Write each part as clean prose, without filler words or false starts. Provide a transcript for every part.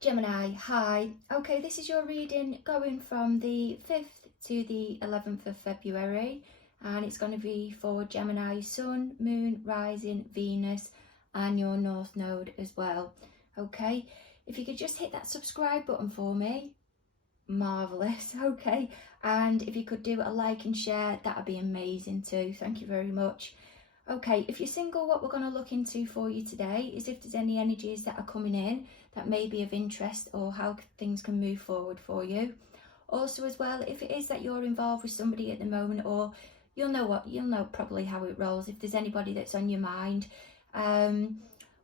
Gemini, hi. Okay, this is your reading going from the 5th to the 11th of February, and it's going to be for Gemini Sun, Moon, Rising, Venus, and your North Node as well. Okay, if you could just hit that subscribe button for me, marvellous. Okay, and if you could do a like and share, that would be amazing too. Thank you very much. Okay, if you're single, what we're going to look into for you today is if there's any energies that are coming in that may be of interest or how things can move forward for you. Also as well, if it is that you're involved with somebody at the moment, or you'll know probably how it rolls, if there's anybody that's on your mind,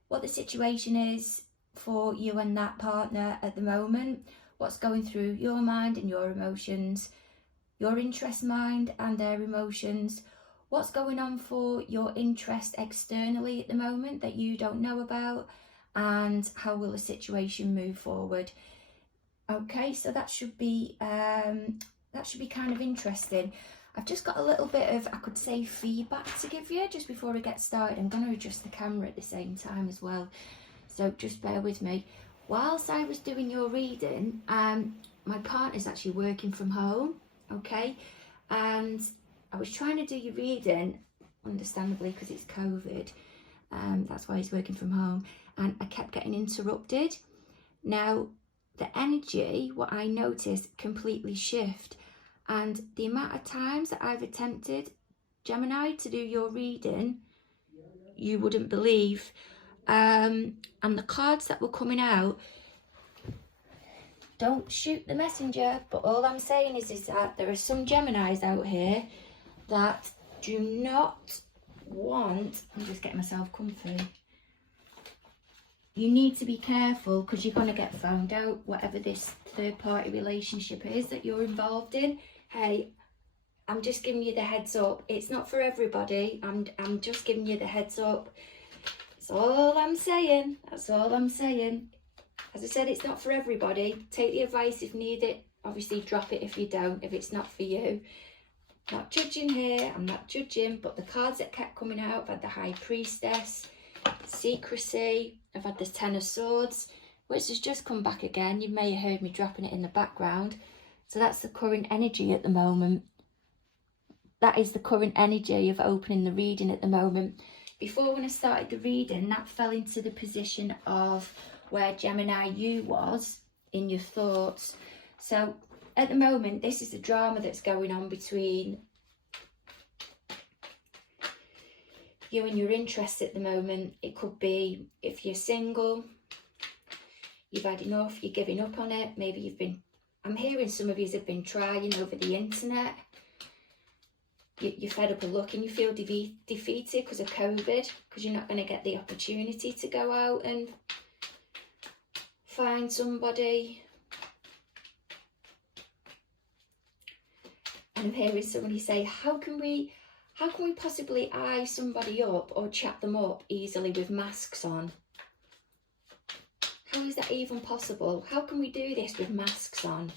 what the situation is for you and that partner at the moment, what's going through your mind and your emotions, your interest mind and their emotions, what's going on for your interest externally at the moment that you don't know about, and how will the situation move forward. Okay, so that should be kind of interesting. I've just got a little bit of, I could say, feedback to give you just before I get started. I'm going to adjust the camera at the same time as well, so just bear with me. Whilst I was doing your reading, my partner's actually working from home, okay, and I was trying to do your reading, understandably, because it's COVID. That's why he's working from home, and I kept getting interrupted. Now, the energy, what I noticed, completely shift, and the amount of times that I've attempted, Gemini, to do your reading, you wouldn't believe. And the cards that were coming out, don't shoot the messenger, but all I'm saying is that there are some Geminis out here that do not want, I'm just getting myself comfy, you need to be careful because you're going to get found out, whatever this third party relationship is that you're involved in. Hey, I'm just giving you the heads up. It's not for everybody. I'm just giving you the heads up. That's all I'm saying. That's all I'm saying. As I said, it's not for everybody. Take the advice if needed. Obviously drop it if you don't, if it's not for you. Not judging here, I'm not judging, but the cards that kept coming out, I've had the High Priestess, Secrecy, I've had the Ten of Swords, which has just come back again. You may have heard me dropping it in the background. So that's the current energy at the moment. That is the current energy of opening the reading at the moment. Before, when I started the reading, that fell into the position of where Gemini you was in your thoughts. So at the moment, this is the drama that's going on between you and your interest at the moment. It could be, if you're single, you've had enough, you're giving up on it. Maybe you've been, I'm hearing some of you have been trying over the internet. You're fed up of looking, you feel defeated because of COVID, because you're not going to get the opportunity to go out and find somebody. And I'm hearing somebody say, how can we possibly eye somebody up or chat them up easily with masks on? How is that even possible? How can we do this with masks on?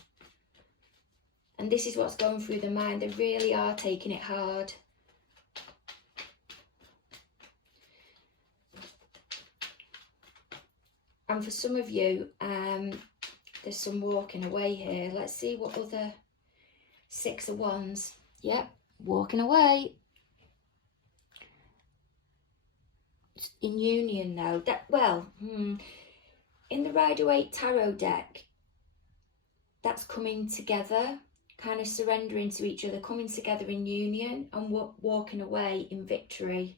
And this is what's going through the mind. They really are taking it hard. And for some of you, there's some walking away here. Let's see what other Six of Wands. Yep, walking away. In union now. In the Rider-Waite Tarot deck, that's coming together, kind of surrendering to each other, coming together in union and walking away in victory.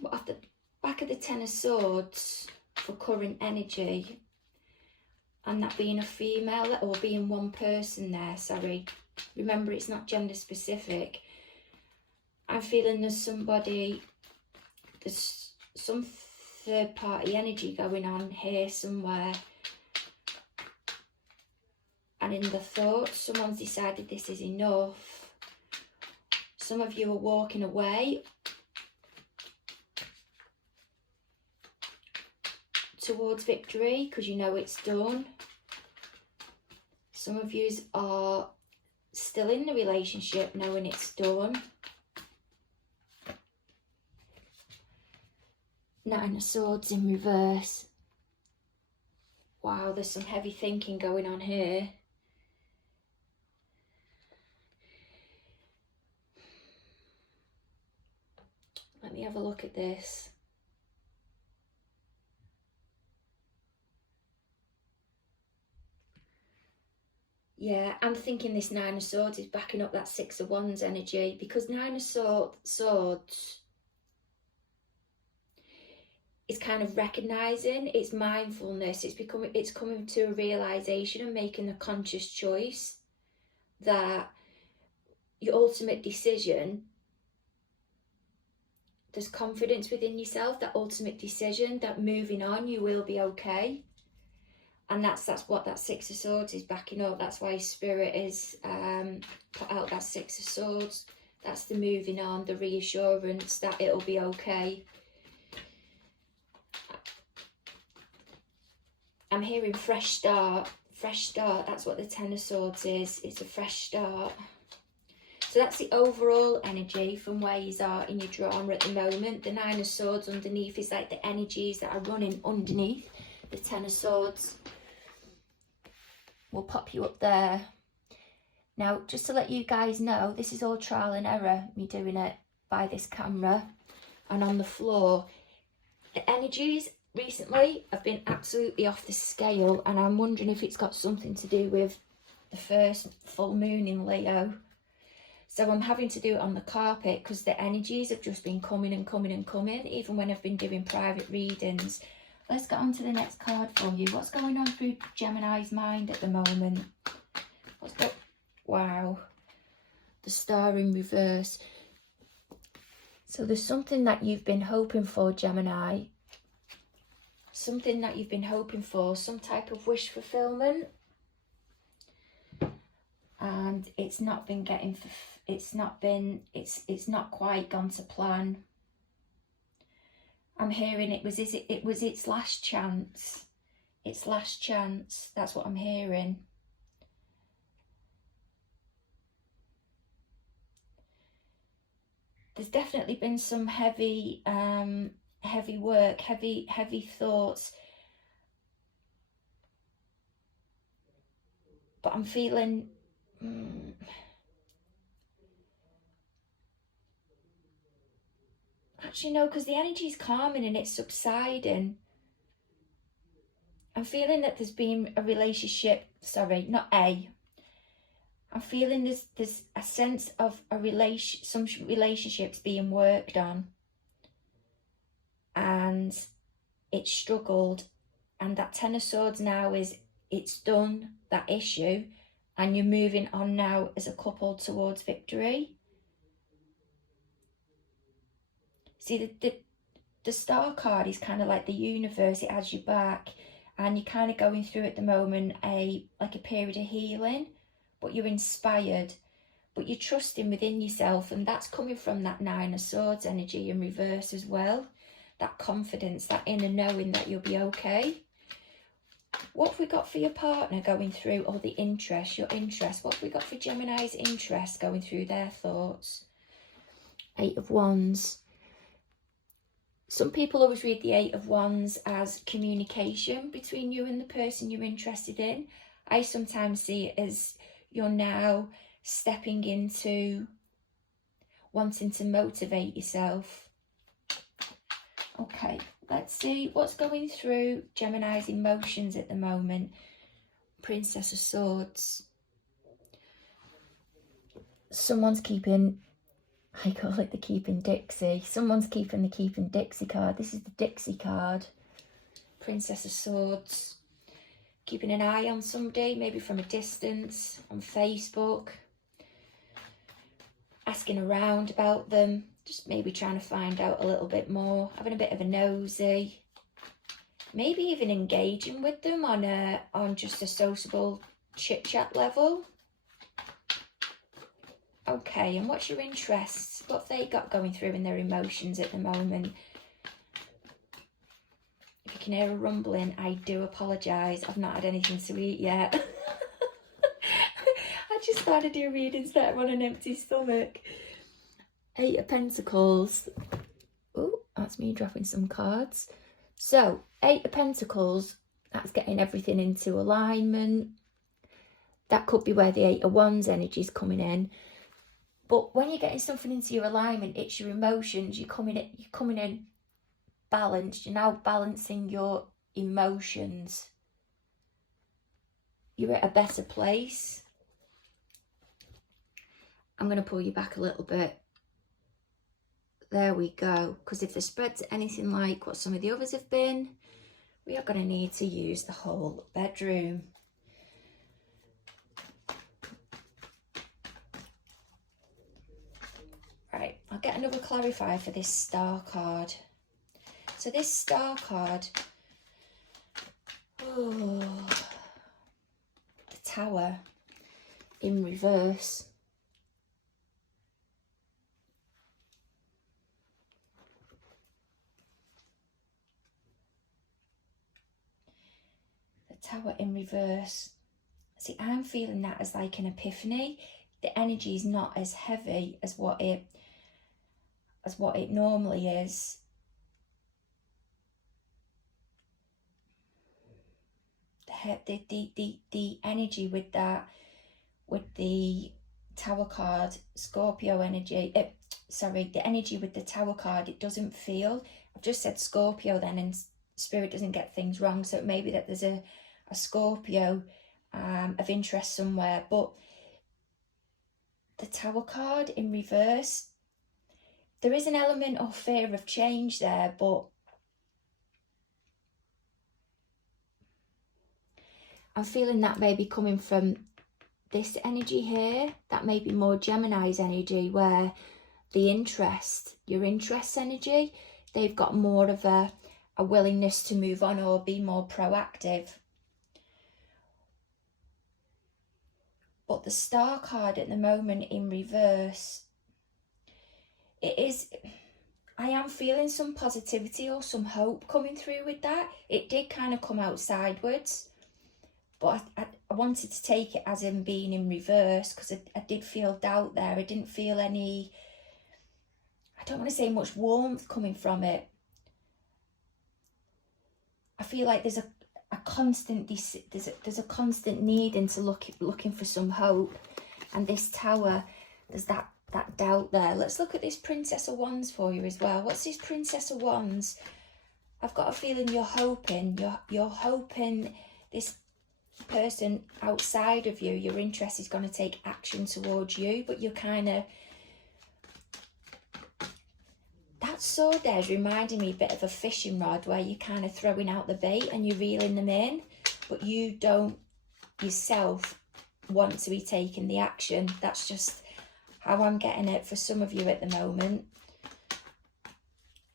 But off the back of the Ten of Swords for current energy, and that being a female or being one person there, sorry. Remember, it's not gender specific. I'm feeling there's some third party energy going on here somewhere. And in the thoughts, someone's decided this is enough. Some of you are walking away towards victory because you know it's done. Some of you are still in the relationship knowing it's done. Nine of Swords in reverse. Wow, there's some heavy thinking going on here. Let me have a look at this. Yeah, I'm thinking this Nine of Swords is backing up that Six of Wands energy, because Nine of Swords is kind of recognizing, it's mindfulness, it's coming to a realization and making a conscious choice that your ultimate decision, there's confidence within yourself, that ultimate decision, that moving on, you will be okay. And that's what that Six of Swords is backing up. That's why Spirit is put out that Six of Swords. That's the moving on, the reassurance that it'll be okay. I'm hearing fresh start, fresh start. That's what the Ten of Swords is. It's a fresh start. So that's the overall energy from where you are in your drama at the moment. The Nine of Swords underneath is like the energies that are running underneath the Ten of Swords. We'll pop you up there. Now, just to let you guys know, this is all trial and error, me doing it by this camera and on the floor. The energies recently have been absolutely off the scale, and I'm wondering if it's got something to do with the first full moon in Leo. So I'm having to do it on the carpet because the energies have just been coming and coming and coming, even when I've been doing private readings. Let's get on to the next card for you. What's going on through Gemini's mind at the moment? Wow. The Star in reverse. So there's something that you've been hoping for, Gemini. Something that you've been hoping for, some type of wish fulfillment. And it's not been getting, it's not quite gone to plan. I'm hearing it was its last chance. Its last chance. That's what I'm hearing. There's definitely been some heavy heavy work, heavy thoughts. But I'm feeling actually no, because the energy's calming and it's subsiding. I'm feeling that there's been a relationship, I'm feeling there's a sense of some relationships being worked on, and it struggled, and that Ten of Swords now is, it's done, that issue, and you're moving on now as a couple towards victory. See, the Star card is kind of like the universe, it has your back, and you're kind of going through at the moment like a period of healing, but you're inspired, but you're trusting within yourself, and that's coming from that Nine of Swords energy in reverse as well. That confidence, that inner knowing that you'll be okay. What have we got for your partner going through, or the interest, your interest? What have we got for Gemini's interest going through their thoughts? Eight of Wands. Some people always read the Eight of Wands as communication between you and the person you're interested in. I sometimes see it as you're now stepping into wanting to motivate yourself. Okay, let's see what's going through Gemini's emotions at the moment. Princess of Swords. Someone's keeping, I call it the Keeping Dixie. Someone's keeping the Keeping Dixie card. This is the Dixie card. Princess of Swords. Keeping an eye on somebody, maybe from a distance, on Facebook. Asking around about them. Just maybe trying to find out a little bit more. Having a bit of a nosy. Maybe even engaging with them on just a sociable chit-chat level. Okay, and what's your interests? What have they got going through in their emotions at the moment? If you can hear a rumbling, I do apologise. I've not had anything to eat yet. I just thought I'd do readings better on an empty stomach. Eight of Pentacles. Oh, that's me dropping some cards. So 8 of Pentacles, that's getting everything into alignment. That could be where the 8 of Wands energy is coming in. But when you're getting something into your alignment, it's your emotions. You're coming in balanced. You're now balancing your emotions. You're at a better place. I'm going to pull you back a little bit. There we go. Because if the spread's anything like what some of the others have been, we are going to need to use the whole bedroom. Right, I'll get another clarifier for this Star card. So this Star card, oh, the Tower in reverse. The Tower in reverse. See, I'm feeling that as like an epiphany. The energy is not as heavy as what it normally is. The energy with that, with the Tower card, Scorpio energy, the energy with the Tower card, it doesn't feel, I've just said Scorpio then, and Spirit doesn't get things wrong, so it may be that there's a Scorpio of interest somewhere, but the Tower card in reverse, there is an element of fear of change there, but I'm feeling that may be coming from this energy here. That may be more Gemini's energy, where the interest, your interest energy, they've got more of a willingness to move on or be more proactive. But the Star card at the moment in reverse, I am feeling some positivity or some hope coming through with that. It did kind of come out sideways, but I wanted to take it as in being in reverse, because I did feel doubt there. I didn't feel any, I don't want to say much warmth coming from it. I feel like there's a constant, there's a constant need into looking for some hope. And this Tower, there's that doubt there. Let's look at this Princess of Wands for you as well. What's this Princess of Wands? I've got a feeling you're hoping this person outside of you, your interest, is going to take action towards you, but you're kind of, that sword there is reminding me a bit of a fishing rod, where you're kind of throwing out the bait and you're reeling them in, but you don't yourself want to be taking the action. That's just how I'm getting it for some of you at the moment.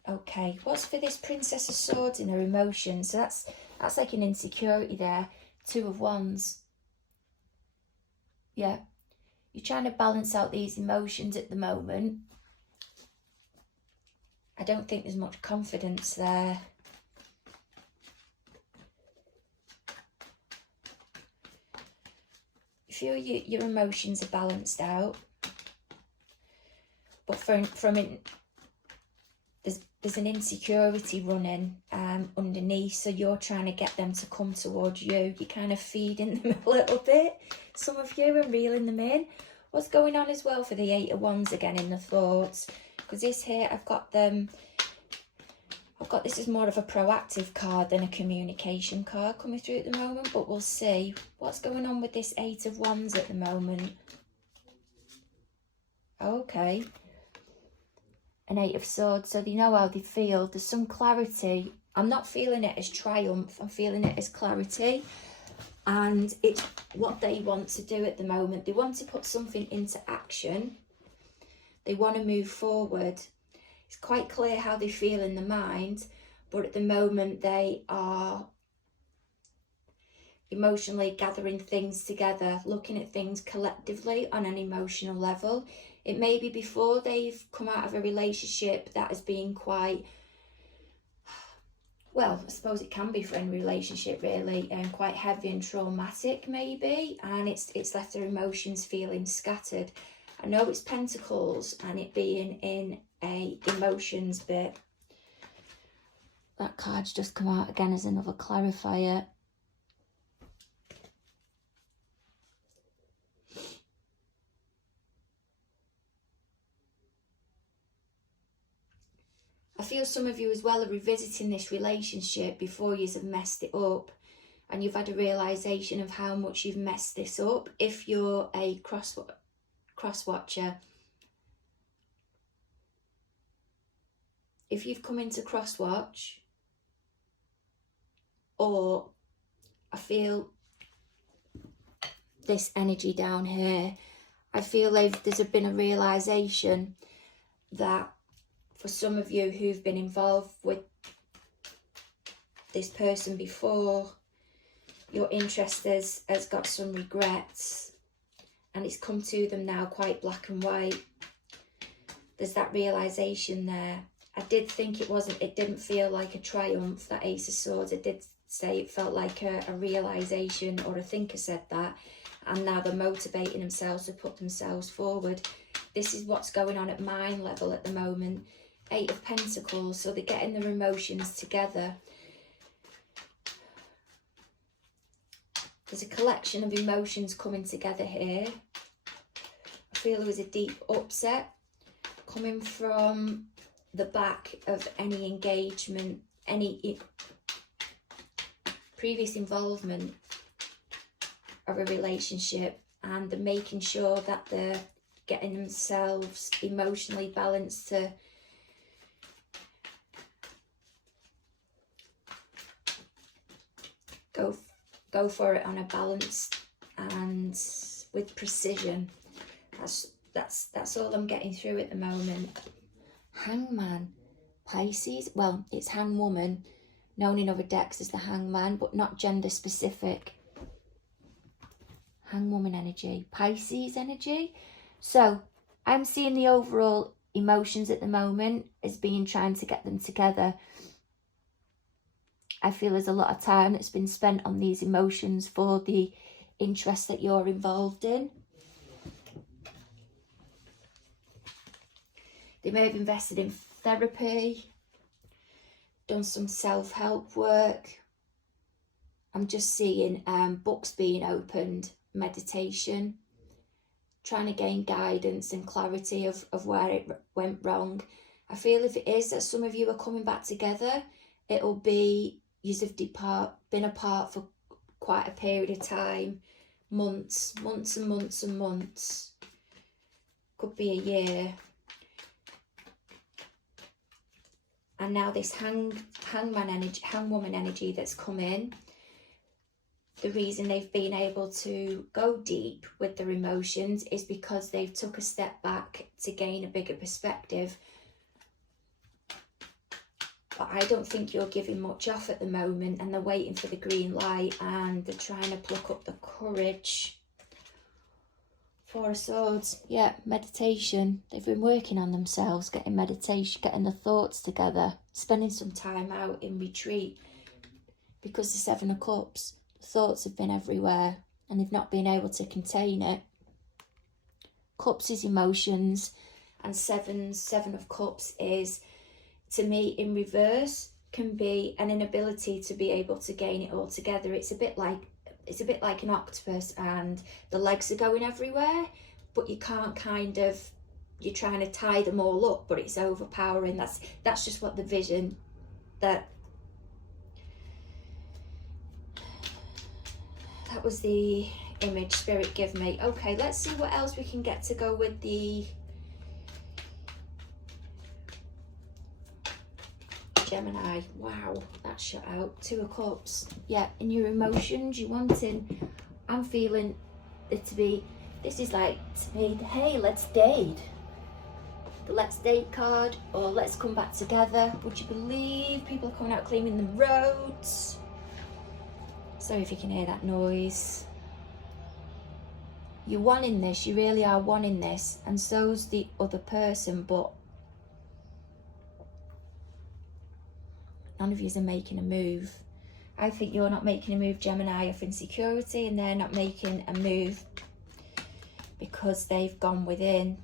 Okay, what's for this Princess of Swords in her emotions? So that's like an insecurity there. 2 of Wands. Yeah, you're trying to balance out these emotions at the moment. I don't think there's much confidence there. You feel your emotions are balanced out, but from it, there's an insecurity running underneath, so you're trying to get them to come towards you. You're kind of feeding them a little bit, some of you, and reeling them in. What's going on as well for the 8 of Wands again in the thoughts? Because this here, I've got this is more of a proactive card than a communication card coming through at the moment, but we'll see. What's going on with this 8 of Wands at the moment? Okay. An 8 of Swords, so they know how they feel. There's some clarity. I'm not feeling it as triumph, I'm feeling it as clarity. And it's what they want to do at the moment. They want to put something into action. They want to move forward. It's quite clear how they feel in the mind, but at the moment they are emotionally gathering things together, looking at things collectively on an emotional level. It may be before they've come out of a relationship that has been quite, well, I suppose it can be for any relationship really, and quite heavy and traumatic maybe, and it's left their emotions feeling scattered. I know it's Pentacles and it being in a emotions bit. That card's just come out again as another clarifier. I feel some of you as well are revisiting this relationship before you have messed it up, and you've had a realisation of how much you've messed this up. If you're a cross-watcher, if you've come into cross-watch, or I feel this energy down here, I feel there's been a realisation that for some of you who've been involved with this person before, your interest has got some regrets, and it's come to them now quite black and white. There's that realisation there. I did think it didn't feel like a triumph, that Ace of Swords. It did say it felt like a realisation, or a thinker said that, and now they're motivating themselves to put themselves forward. This is what's going on at mind level at the moment. 8 of Pentacles, so they're getting their emotions together. There's a collection of emotions coming together here. I feel there was a deep upset coming from the back of any engagement, any previous involvement of a relationship, and they're making sure that they're getting themselves emotionally balanced to go for it on a balance and with precision. That's all I'm getting through at the moment. Hangman, Pisces. Well, it's Hangwoman, known in other decks as the Hangman, but not gender specific. Hangwoman energy, Pisces energy. So I'm seeing the overall emotions at the moment as being trying to get them together. I feel there's a lot of time that's been spent on these emotions for the interest that you're involved in. They may have invested in therapy, done some self-help work. I'm just seeing books being opened, meditation, trying to gain guidance and clarity of where it went wrong. I feel if it is that some of you are coming back together, it'll be you've been apart for quite a period of time, months and months and months. Could be a year. And now this hangman energy, hangwoman energy that's come in, the reason they've been able to go deep with their emotions is because they've took a step back to gain a bigger perspective. But I don't think you're giving much off at the moment, and they're waiting for the green light, and they're trying to pluck up the courage. 4 of Swords, yeah, meditation. They've been working on themselves, getting meditation, getting the thoughts together, spending some time out in retreat, because the 7 of Cups, the thoughts have been everywhere and they've not been able to contain it. Cups is emotions, and Seven of Cups is, to me, in reverse, can be an inability to be able to gain it all together. It's a bit like an octopus, and the legs are going everywhere, but you can't you're trying to tie them all up, but it's overpowering. That's just what the vision that was the image Spirit give me. Okay, let's see what else we can get to go with the Gemini. Wow, that shut out. 2 of Cups. Yeah, in your emotions, you're wanting, I'm feeling it to be, this is like to me, hey, let's date. The let's date card, or let's come back together. Would you believe people are coming out cleaning the roads? Sorry if you can hear that noise. You're wanting this, you really are wanting this, and so's the other person, but none of you are making a move. I think you're not making a move, Gemini, of insecurity, and they're not making a move because they've gone within.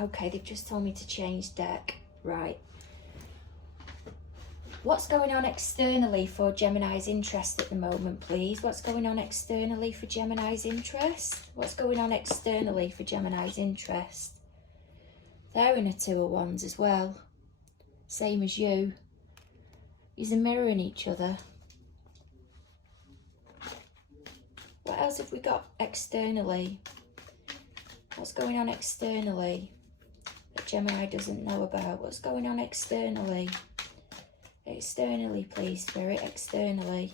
Okay, they've just told me to change deck. Right. What's going on externally for Gemini's interest at the moment, please? What's going on externally for Gemini's interest? What's going on externally for Gemini's interest? They're in a Two of Wands as well. Same as you. You're mirroring each other. What else have we got externally? What's going on externally that Gemini doesn't know about? What's going on externally? Externally, please, Spirit, externally.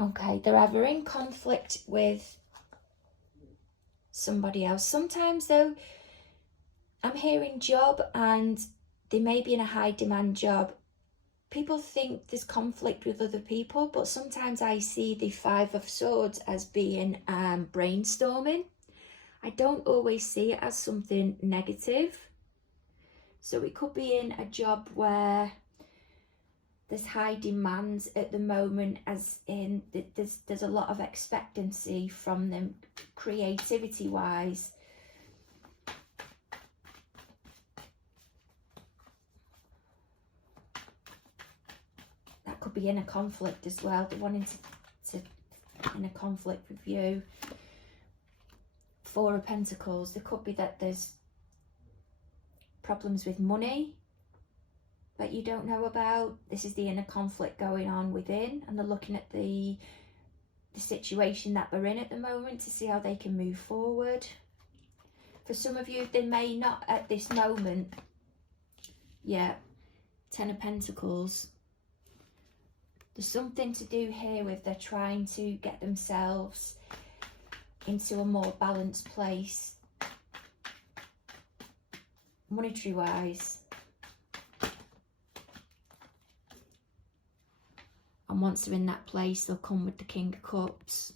Okay, they're either in conflict with somebody else. Sometimes, though, I'm hearing job, and they may be in a high demand job. People think there's conflict with other people, but sometimes I see the Five of Swords as being brainstorming. I don't always see it as something negative. So it could be in a job where there's high demands at the moment, as in there's a lot of expectancy from them creativity wise. That could be in a conflict as well. They're wanting to in a conflict with you. Four of Pentacles. There could be that there's problems with money that you don't know about. This is the inner conflict going on within, and they're looking at the situation that they're in at the moment to see how they can move forward. For some of you, they may not at this moment. Yeah, Ten of Pentacles. There's something to do here with they're trying to get themselves into a more balanced place, monetary wise. And once they're in that place, they'll come with the King of Cups.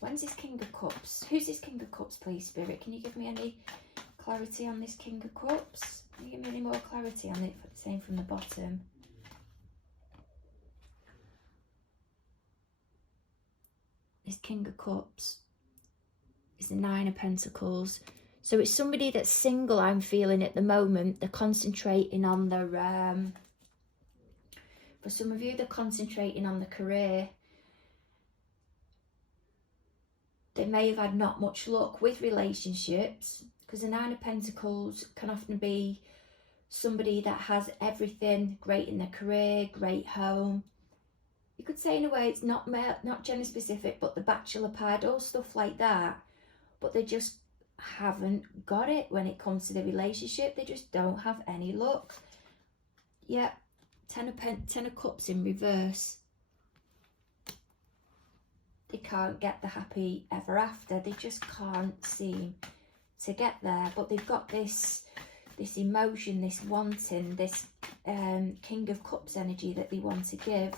When's this King of Cups? Who's this King of Cups, please, Spirit? Can you give me any clarity on this King of Cups? Can you give me any more clarity on it? Same from the bottom. This King of Cups is the Nine of Pentacles. So it's somebody that's single, I'm feeling at the moment. They're concentrating on their, for some of you, they're concentrating on the career. They may have had not much luck with relationships, because the Nine of Pentacles can often be somebody that has everything great in their career, great home. You could say in a way it's not gender specific, but the bachelor pad or stuff like that. But they just haven't got it when it comes to the relationship. They just don't have any luck. Yeah, Ten of Cups in reverse. They can't get the happy ever after. They just can't seem to get there. But they've got this emotion, this wanting, this King of Cups energy that they want to give.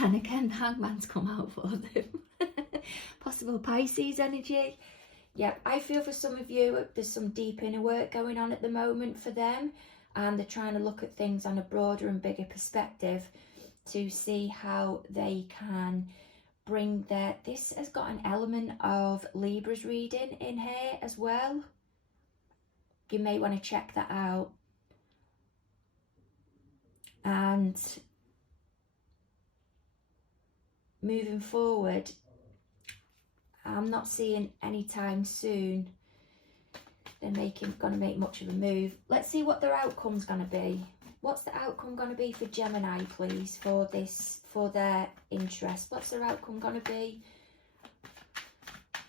And again, the Hangman's come out for them. Possible Pisces energy. Yeah, I feel for some of you, there's some deep inner work going on at the moment for them. And they're trying to look at things on a broader and bigger perspective to see how they can bring their... This has got an element of Libra's reading in here as well. You may want to check that out. And moving forward, I'm not seeing anytime soon they're going to make much of a move. Let's see what their outcome's going to be. What's the outcome going to be for Gemini, please, for their interest? What's their outcome going to be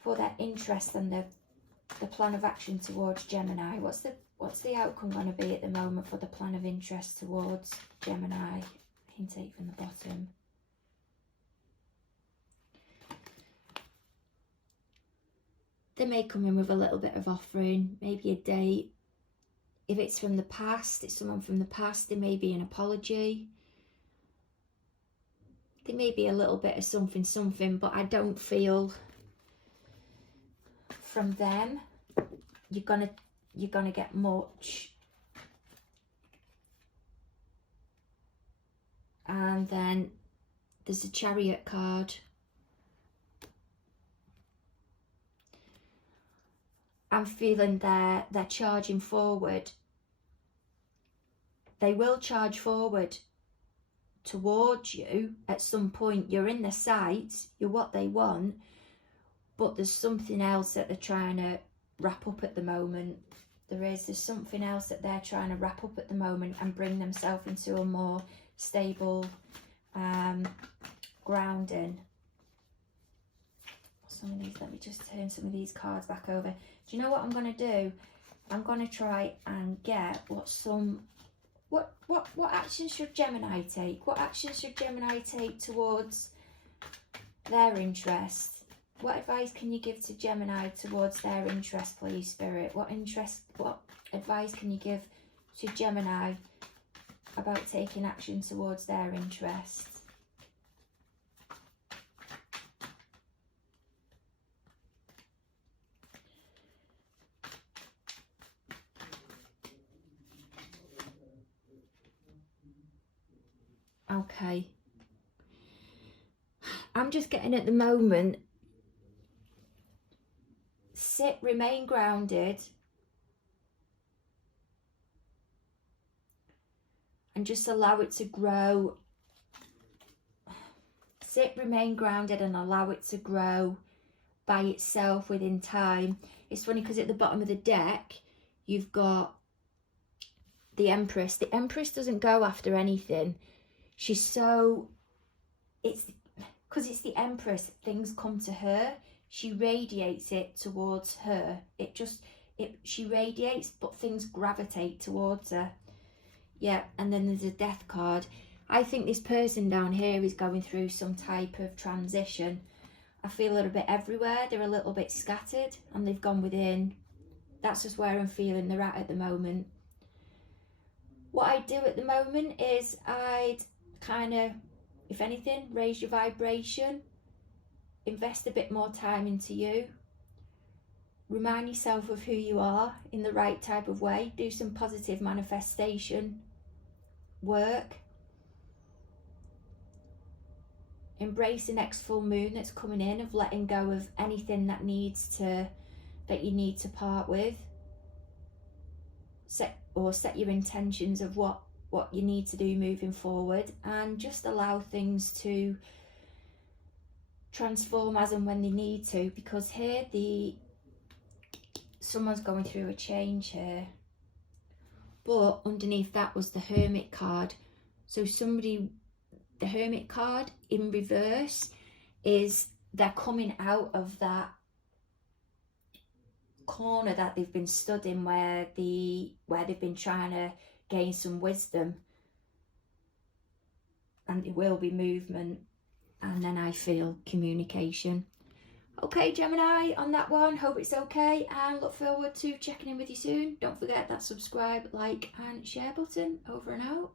for their interest and the plan of action towards Gemini? What's the outcome going to be at the moment for the plan of interest towards Gemini? I can take from the bottom. They may come in with a little bit of offering, maybe a date. If it's from the past, it's someone from the past, there may be an apology. There may be a little bit of something, but I don't feel from them you're gonna get much. And then there's a Chariot card. I'm feeling they're charging forward. They will charge forward towards you at some point. You're in their sights, you're what they want, but there's something else that they're trying to wrap up at the moment. There's something else that they're trying to wrap up at the moment and bring themselves into a more stable grounding. Some of these, let me just turn some of these cards back over. Do you know what I'm going to do? I'm going to try and get what action should Gemini take? What action should Gemini take towards their interest? What advice can you give to Gemini towards their interest, please, Spirit? What advice can you give to Gemini about taking action towards their interest? Okay. I'm just getting at the moment, sit, remain grounded, and just allow it to grow. Sit, remain grounded, and allow it to grow by itself within time. It's funny because at the bottom of the deck, you've got the Empress. The Empress doesn't go after anything. She's so, because it's the Empress, things come to her. She radiates it towards her. She radiates, but things gravitate towards her. Yeah, and then there's a Death card. I think this person down here is going through some type of transition. I feel a little bit everywhere. They're a little bit scattered and they've gone within. That's just where I'm feeling they're at the moment. What I do at the moment is I'd kind of, if anything, raise your vibration, invest a bit more time into you, remind yourself of who you are in the right type of way, do some positive manifestation work, embrace the next full moon that's coming in, of letting go of anything that you need to part with, set your intentions of what you need to do moving forward, and just allow things to transform as and when they need to, because here someone's going through a change here. But underneath that was the Hermit card. So the Hermit card in reverse is they're coming out of that corner that they've been stood in, where they've been trying to gain some wisdom, and there will be movement, and then I feel communication. Okay, Gemini, on that one, hope it's okay, and look forward to checking in with you soon. Don't forget that subscribe, like and share button. Over and out.